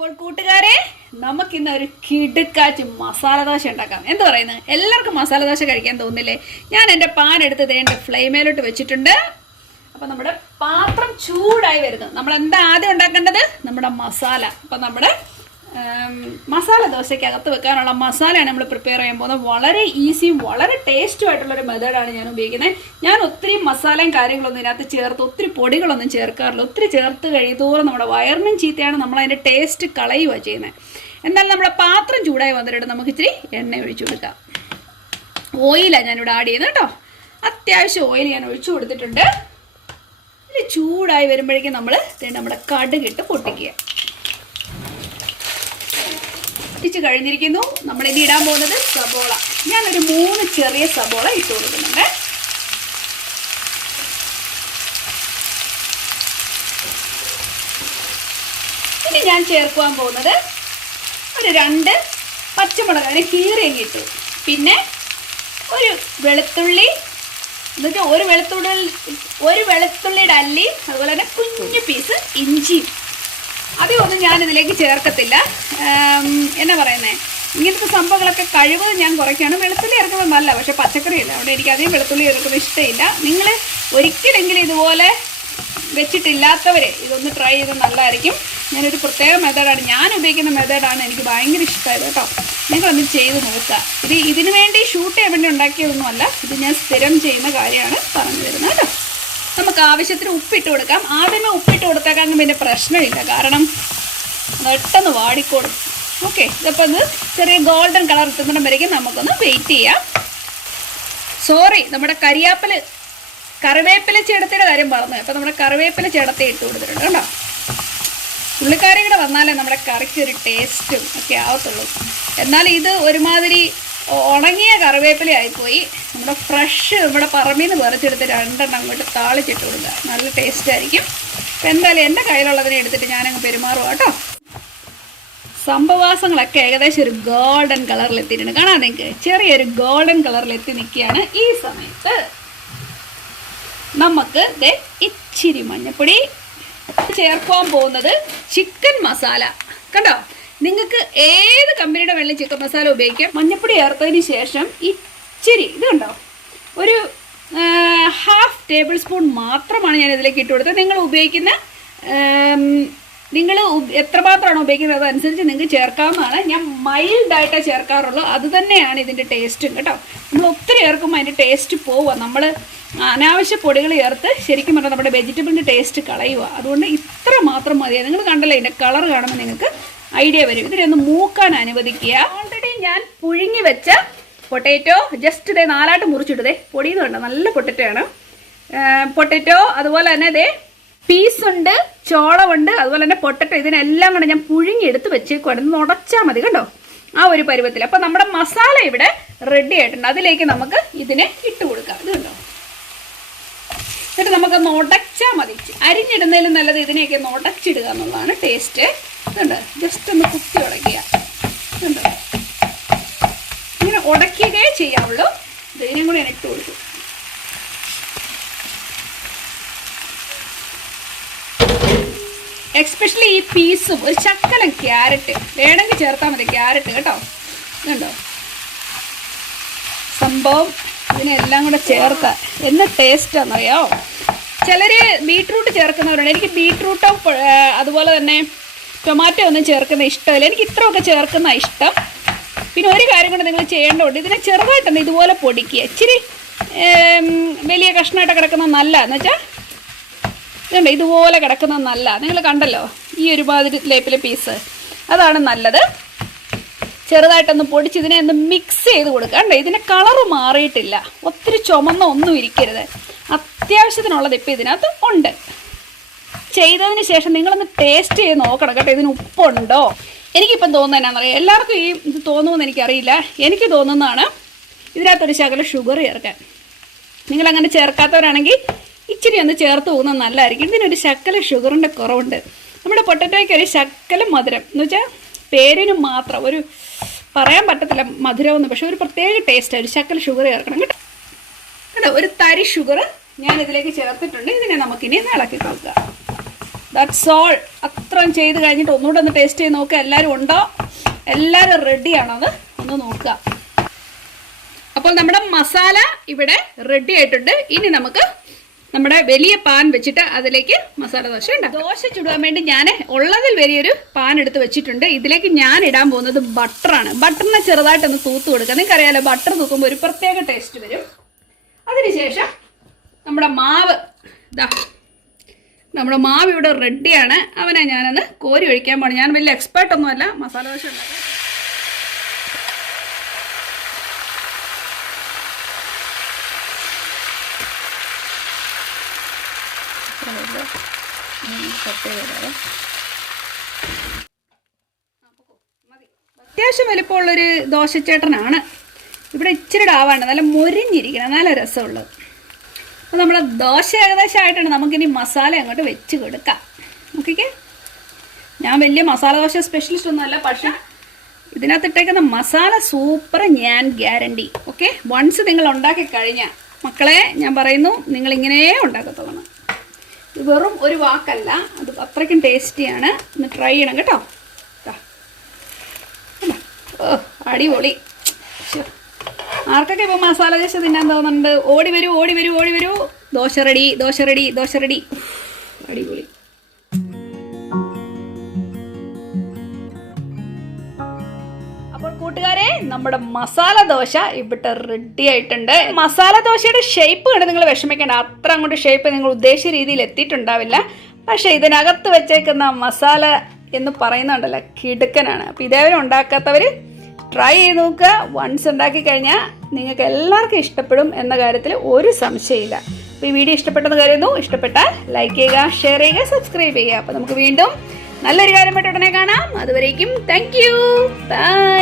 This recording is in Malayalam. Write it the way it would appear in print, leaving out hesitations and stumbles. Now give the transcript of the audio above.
അപ്പോൾ കൂട്ടുകാരെ, നമുക്കിന്ന് ഒരു കിടുക്കാച്ച് മസാല ദോശ ഉണ്ടാക്കാം. എന്ത് പറയുന്നത്? എല്ലാവർക്കും മസാല ദോശ കഴിക്കാൻ തോന്നില്ലേ? ഞാൻ എൻ്റെ പാൻ എടുത്ത് തേണ്ട ഫ്ലെയിമേലോട്ട് വെച്ചിട്ടുണ്ട്. അപ്പം നമ്മുടെ പാത്രം ചൂടായി വരുന്നു. നമ്മൾ എന്താ ആദ്യം ഉണ്ടാക്കേണ്ടത്? നമ്മുടെ മസാല. അപ്പം നമ്മുടെ മസാല ദോശയ്ക്കകത്ത് വെക്കാനുള്ള മസാലയാണ് നമ്മൾ പ്രിപ്പയർ ചെയ്യാൻ പോകുന്നത്. വളരെ ഈസിയും വളരെ ടേസ്റ്റും ആയിട്ടുള്ളൊരു മെത്തേഡാണ് ഞാൻ ഉപയോഗിക്കുന്നത്. ഞാൻ ഒത്തിരി മസാലയും കാര്യങ്ങളൊന്നും ഇതിനകത്ത് ചേർത്ത് ഒത്തിരി പൊടികളൊന്നും ചേർക്കാറില്ല. ഒത്തിരി ചേർത്ത് കഴിയുന്നതോറും നമ്മുടെ വയറിനും ചീത്തയാണ്, നമ്മളതിൻ്റെ ടേസ്റ്റ് കളയുകയാണ് ചെയ്യുന്നത്. എന്നാലും നമ്മുടെ പാത്രം ചൂടായി വന്നിട്ട് നമുക്ക് ഇച്ചിരി എണ്ണ ഒഴിച്ചു കൊടുക്കാം. ഓയിലാണ് ഞാനിവിടെ ആഡ് ചെയ്യുന്നത് കേട്ടോ. അത്യാവശ്യം ഓയിൽ ഞാൻ ഒഴിച്ചു കൊടുത്തിട്ടുണ്ട്. ഇത് ചൂടായി വരുമ്പോഴേക്കും നമ്മുടെ കടുകിട്ട് പൊട്ടിക്കുക. പൊട്ടിച്ച് കഴിഞ്ഞിരിക്കുന്നു. നമ്മളിനി ഇടാൻ പോകുന്നത് സബോള. ഞാനൊരു 3 ചെറിയ സബോള ഇട്ട് കൊടുക്കുന്നുണ്ട്. ഇനി ഞാൻ ചേർക്കുവാൻ പോകുന്നത് ഒരു 2 പച്ചമുളക്, അതിന് കീറിയൊക്കെ ഇട്ടു. പിന്നെ ഒരു വെളുത്തുള്ളി, എന്നുവെച്ചാൽ ഒരു വെളുത്തുള്ളിയുടെ അല്ലി, അതുപോലെ തന്നെ കുഞ്ഞു പീസ് ഇഞ്ചിയും. അതൊന്നും ഞാനിതിലേക്ക് ചേർക്കത്തില്ല. എന്നാ പറയുന്നത്, ഇങ്ങനത്തെ സംഭവങ്ങളൊക്കെ കഴിവത് ഞാൻ കുറയ്ക്കുകയാണ്. വെളുത്തുള്ളി ചേർക്കുന്നത് നല്ല, പക്ഷെ പച്ചക്കറിയില്ല, അവിടെ എനിക്ക് അധികം വെളുത്തുള്ളി ചേർക്കുന്നത് ഇഷ്ടമില്ല. നിങ്ങൾ ഒരിക്കലെങ്കിലും ഇതുപോലെ വെച്ചിട്ടില്ലാത്തവർ ഇതൊന്ന് ട്രൈ ചെയ്ത് നല്ലതായിരിക്കും. ഞാനൊരു പ്രത്യേക മെത്തേഡാണ് ഞാൻ ഉപയോഗിക്കുന്ന മെത്തേഡാണ്, എനിക്ക് ഭയങ്കര ഇഷ്ടമായത് കേട്ടോ. നിങ്ങളൊന്ന് ചെയ്ത് നോക്കുക. ഇതിനു വേണ്ടി ഷൂട്ട് ചെയ്യാൻ വേണ്ടി ഉണ്ടാക്കിയതൊന്നുമല്ല, ഇത് ഞാൻ സ്ഥിരം ചെയ്യുന്ന കാര്യമാണ് പറഞ്ഞു തരുന്നത് കേട്ടോ. നമുക്ക് ആവശ്യത്തിന് ഉപ്പിട്ട് കൊടുക്കാം. ആദ്യമേ ഉപ്പിട്ട് കൊടുത്തേക്കാണെങ്കിൽ പിന്നെ പ്രശ്നമില്ല, കാരണം പെട്ടെന്ന് വാടിക്കോളും. ഓക്കെ, ഇതിപ്പോൾ ഒന്ന് ചെറിയ ഗോൾഡൻ കളർ എത്തുന്നിടം വരയ്ക്കും നമുക്കൊന്ന് വെയിറ്റ് ചെയ്യാം. സോറി, നമ്മുടെ കറിവേപ്പില ചേടത്തിയുടെ കാര്യം പറഞ്ഞു. അപ്പോൾ നമ്മുടെ കറിവേപ്പില ചേടത്തി ഇട്ട് കൊടുത്തിട്ടുണ്ട് കേട്ടോ. ഉള്ളിക്കറി കൂടെ വന്നാലേ നമ്മുടെ കറിക്ക് ഒരു ടേസ്റ്റും ഒക്കെ ആവത്തുള്ളൂ. എന്നാൽ ഇത് ഒരുമാതിരി ഉണങ്ങിയ കറിവേപ്പില ആയിപ്പോയി. നമ്മുടെ ഫ്രഷ് നമ്മുടെ പറമ്പിൽ നിന്ന് പറിച്ചെടുത്ത് 2 എണ്ണം അങ്ങോട്ട് താളിച്ചിട്ട് കൊടുക്കുക. നല്ല ടേസ്റ്റ് ആയിരിക്കും. അപ്പം എന്തായാലും എൻ്റെ കയ്യിലുള്ളതിനെ എടുത്തിട്ട് ഞാനങ്ങ് പെരുമാറുക കേട്ടോ. സംഭവാസങ്ങളൊക്കെ ഏകദേശം ഒരു ഗോൾഡൻ കളറിൽ എത്തിയിട്ടുണ്ട്. കാണാൻ നിങ്ങൾക്ക് ചെറിയൊരു ഗോൾഡൻ കളറിൽ എത്തി നിൽക്കുകയാണ്. ഈ സമയത്ത് നമുക്ക് ഇച്ചിരി മഞ്ഞപ്പൊടി ചേർക്കാൻ പോകുന്നത് ചിക്കൻ മസാല. കണ്ടോ, നിങ്ങൾക്ക് ഏത് കമ്പനിയുടെ വെള്ളം ചിക്കൻ മസാല ഉപയോഗിക്കാം. മഞ്ഞപ്പൊടി ചേർത്തതിന് ശേഷം ഇച്ചിരി ഇത് കണ്ടോ, ഒരു 1/2 ടേബിൾ സ്പൂൺ മാത്രമാണ് ഞാൻ ഇതിലേക്ക് ഇട്ട് കൊടുത്തത്. നിങ്ങൾ എത്രമാത്രമാണോ ഉപയോഗിക്കുന്നത് അതനുസരിച്ച് നിങ്ങൾക്ക് ചേർക്കാവുന്നതാണ്. ഞാൻ മൈൽഡായിട്ടേ ചേർക്കാറുള്ളൂ. അത് തന്നെയാണ് ഇതിൻ്റെ ടേസ്റ്റും കേട്ടോ. നമ്മൾ ഒത്തിരി ചേർക്കുമ്പോൾ അതിൻ്റെ ടേസ്റ്റ് പോവുക. നമ്മൾ അനാവശ്യ പൊടികൾ ചേർത്ത് ശരിക്കും പറഞ്ഞാൽ നമ്മുടെ വെജിറ്റബിളിൻ്റെ ടേസ്റ്റ് കളയുക. അതുകൊണ്ട് ഇത്ര മാത്രം മതിയാണ്. നിങ്ങൾ കണ്ടല്ലോ, ഇതിൻ്റെ കളർ കാണുമ്പോൾ നിങ്ങൾക്ക് ഐഡിയ വരും. ഇതിനൊന്ന് മൂക്കാൻ അനുവദിക്കുക. ഓൾറെഡി ഞാൻ പുഴുങ്ങി വെച്ച പൊട്ടാറ്റോ ജസ്റ്റ് 4ആയിട്ട് മുറിച്ചിട്ടതേ പൊടിയെന്ന് വേണ്ട, നല്ല പൊട്ടറ്റോ. പൊട്ടാറ്റോ അതുപോലെ തന്നെ പീസുണ്ട്, ചോളമുണ്ട്, അതുപോലെ തന്നെ പൊട്ടറ്റോ. ഇതിനെല്ലാം കൂടെ ഞാൻ പുഴുങ്ങി എടുത്ത് വെച്ചേക്കുവാണ്. ഉടച്ചാൽ മതി കേട്ടോ, ആ ഒരു പരുവത്തിൽ. അപ്പം നമ്മുടെ മസാല ഇവിടെ റെഡി ആയിട്ടുണ്ട്. അതിലേക്ക് നമുക്ക് ഇതിനെ ഇട്ട് കൊടുക്കാം. ഇത് കണ്ടോ, എന്നിട്ട് നമുക്കൊന്ന് ഉടച്ചാൽ മതി. അരിഞ്ഞിടുന്നതിലും നല്ലത് ഇതിനെയൊക്കെ ഒന്ന് ഉടച്ചിടുക എന്നുള്ളതാണ് ടേസ്റ്റ്. ഇതുണ്ട്, ജസ്റ്റ് ഒന്ന് കുത്തി ഉടയ്ക്കുക. ഇതുണ്ടോ, ഇങ്ങനെ ഉടയ്ക്കുകയേ ചെയ്യാവുള്ളൂ. ഇതിനും കൂടെ ഇട്ട് കൊടുക്കും. എക്സ്പെഷ്യലി ഈ പീസും ഒരു ശക്കലം ക്യാരറ്റ് വേണമെങ്കിൽ ചേർത്താൽ മതി, ക്യാരറ്റ് കേട്ടോ. ഇതുണ്ടോ സംഭവം, ഇതിനെല്ലാം കൂടെ ചേർത്ത് എന്ന് ടേസ്റ്റാണെന്നറിയാമോ. ചിലർ ബീട്രൂട്ട് ചേർക്കുന്നവരുണ്ട്. എനിക്ക് ബീട്രൂട്ടോ അതുപോലെ തന്നെ ടൊമാറ്റോ ഒന്നും ചേർക്കുന്ന ഇഷ്ടമില്ല. എനിക്ക് ഇത്രയൊക്കെ ചേർക്കുന്ന ഇഷ്ടം. പിന്നെ ഒരു കാര്യം കൂടെ നിങ്ങൾ ചെയ്യേണ്ടതുണ്ട്, ഇതിനെ ചെറുതായിട്ടൊന്ന് ഇതുപോലെ പൊടിക്കുക. ഇച്ചിരി വലിയ കഷ്ണമായിട്ട് കിടക്കുന്നത് നല്ല, എന്ന് വെച്ചാൽ ഇതുണ്ട് ഇതുപോലെ കിടക്കുന്നത് നല്ല. നിങ്ങൾ കണ്ടല്ലോ ഈ ഒരുമാതിരി ലേപ്പിലെ പീസ്, അതാണ് നല്ലത്. ചെറുതായിട്ടൊന്ന് പൊടിച്ച് ഇതിനെ ഒന്ന് മിക്സ് ചെയ്ത് കൊടുക്കുക. കണ്ടോ, ഇതിൻ്റെ കളറ് മാറിയിട്ടില്ല. ഒത്തിരി ചുമന്ന ഒന്നും ഇരിക്കരുത്. അത്യാവശ്യത്തിനുള്ളത് ഇപ്പോൾ ഇതിനകത്ത് ഉണ്ട്. ചെയ്തതിന് ശേഷം നിങ്ങളൊന്ന് ടേസ്റ്റ് ചെയ്ത് നോക്കണം കേട്ടോ, ഇതിന് ഉപ്പുണ്ടോ. എനിക്കിപ്പം തോന്നുന്നത് എന്നാണെന്നറിയാം, എല്ലാവർക്കും ഈ ഇത് തോന്നുമെന്ന് എനിക്കറിയില്ല. എനിക്ക് തോന്നുന്നതാണ് ഇതിനകത്തൊരു ശകലം ഷുഗർ ചേർക്കാൻ. നിങ്ങളങ്ങനെ ചേർക്കാത്തവരാണെങ്കിൽ ഇച്ചിരി ഒന്ന് ചേർത്ത് പോകുന്നത് നല്ലതായിരിക്കും. ഇതിനൊരു ശക്കലം ഷുഗറിൻ്റെ കുറവുണ്ട്. നമ്മുടെ പൊട്ടറ്റോയ്ക്ക് ഒരു ശക്കലം മധുരം, എന്ന് വെച്ചാൽ പേരിന് മാത്രം, ഒരു പറയാൻ പറ്റത്തില്ല മധുരമൊന്നും, പക്ഷെ ഒരു പ്രത്യേക ടേസ്റ്റാണ്. ഒരു ശക്കലം ഷുഗർ ചേർക്കണം കേട്ടോ. കേട്ടോ, ഒരു തരി ഷുഗർ ഞാൻ ഇതിലേക്ക് ചേർത്തിട്ടുണ്ട്. ഇതിനെ നമുക്കിനി ഇളക്കി കൊടുക്കുക. That's all. അത്രയും ചെയ്ത് കഴിഞ്ഞിട്ട് ഒന്നുകൂടെ ഒന്ന് ടേസ്റ്റ് ചെയ്ത് നോക്കുക. എല്ലാവരും ഉണ്ടോ? എല്ലാവരും റെഡിയാണോ? അത് ഒന്ന് നോക്കുക. അപ്പോൾ നമ്മുടെ മസാല ഇവിടെ റെഡി ആയിട്ടുണ്ട്. ഇനി നമുക്ക് നമ്മുടെ വലിയ പാൻ വെച്ചിട്ട് അതിലേക്ക് മസാല ദോശ ഉണ്ടാക്കാം. ദോശ ചുടുവാൻ വേണ്ടി ഞാൻ ഉള്ളതിൽ വലിയൊരു പാൻ എടുത്ത് വെച്ചിട്ടുണ്ട്. ഇതിലേക്ക് ഞാൻ ഇടാൻ പോകുന്നത് ബട്ടറാണ്. ബട്ടറിനെ ചെറുതായിട്ടൊന്ന് തൂത്ത് കൊടുക്കുക. നിങ്ങൾക്കറിയാലോ, ബട്ടർ തൂക്കുമ്പോൾ ഒരു പ്രത്യേക ടേസ്റ്റ് വരും. അതിനുശേഷം നമ്മുടെ മാവ് നമ്മുടെ മാവ് ഇവിടെ റെഡിയാണ്. അവനെ ഞാനത് കോരി ഒഴിക്കാൻ പോകണം. ഞാൻ വലിയ എക്സ്പേർട്ടൊന്നുമല്ല മസാല ദോശ ഉണ്ടാക്കാൻ. അത്യാവശ്യം വലിപ്പമുള്ളൊരു ദോശച്ചേട്ടനാണ്. ഇവിടെ ഇച്ചിരി ആവാണ്ട് നല്ല മൊരിഞ്ഞിരിക്കണം, നല്ല രസമുള്ളത്. അപ്പോൾ നമ്മുടെ ദോശ ഏകദേശം ആയിട്ടുണ്ട്. നമുക്കിനി മസാല അങ്ങോട്ട് വെച്ച് കൊടുക്കാം. നോക്കിക്കേ, ഞാൻ വലിയ മസാല ദോശ സ്പെഷ്യലിസ്റ്റ് ഒന്നുമല്ല, പക്ഷേ ഇതിനകത്തിട്ടേക്കുന്ന മസാല സൂപ്പർ, ഞാൻ ഗ്യാരണ്ടി. ഓക്കെ, വൺസ് നിങ്ങൾ ഉണ്ടാക്കി കഴിഞ്ഞാൽ മക്കളെ ഞാൻ പറയുന്നു, നിങ്ങളിങ്ങനെ ഉണ്ടാക്കത്തുള്ളൂ. ഇത് വെറും ഒരു വാക്കല്ല, അത് അത്രയ്ക്കും ടേസ്റ്റിയാണ്. ഒന്ന് ട്രൈ ചെയ്യണം കേട്ടോ. ഓ അടിപൊളി. ആർക്കൊക്കെ ഇപ്പോൾ മസാല ദോശ തിന്നാൻ തോന്നുന്നുണ്ട്? ഓടി വരൂ, ഓടി വരൂ, ഓടി വരൂ. Dosa ready, dosa ready, dosa ready. അടിപൊളി. അപ്പോൾ കൂട്ടുകാരെ, നമ്മുടെ മസാല ദോശ ഇവിടെ റെഡി ആയിട്ടുണ്ട്. മസാല ദോശയുടെ ഷേപ്പ് കണ്ട് നിങ്ങൾ വിഷമിക്കേണ്ട. അത്ര അങ്ങോട്ട് ഷേപ്പ് നിങ്ങൾ ഉദ്ദേശിച്ച രീതിയിൽ എത്തിയിട്ടുണ്ടാവില്ല. പക്ഷേ ഇതിനകത്ത് വെച്ചേക്കുന്ന മസാല എന്ന് പറയുന്നുണ്ടല്ലോ, കിടുക്കനാണ്. അപ്പോൾ ഇതേവരെ ഉണ്ടാക്കാത്തവർ ട്രൈ ചെയ്ത് നോക്കുക. വൺസ് ഉണ്ടാക്കി കഴിഞ്ഞാൽ നിങ്ങൾക്ക് എല്ലാവർക്കും ഇഷ്ടപ്പെടും എന്ന കാര്യത്തിൽ ഒരു സംശയമില്ല. അപ്പോൾ ഈ വീഡിയോ ഇഷ്ടപ്പെട്ടെന്ന് കരുതുന്നു. ഇഷ്ടപ്പെട്ടാൽ ലൈക്ക് ചെയ്യുക, ഷെയർ ചെയ്യുക, സബ്സ്ക്രൈബ് ചെയ്യുക. അപ്പോൾ നമുക്ക് വീണ്ടും നല്ലൊരു കാര്യമായിട്ട് ഉടനെ കാണാം. അതുവരേക്കും താങ്ക് യു, ബൈ.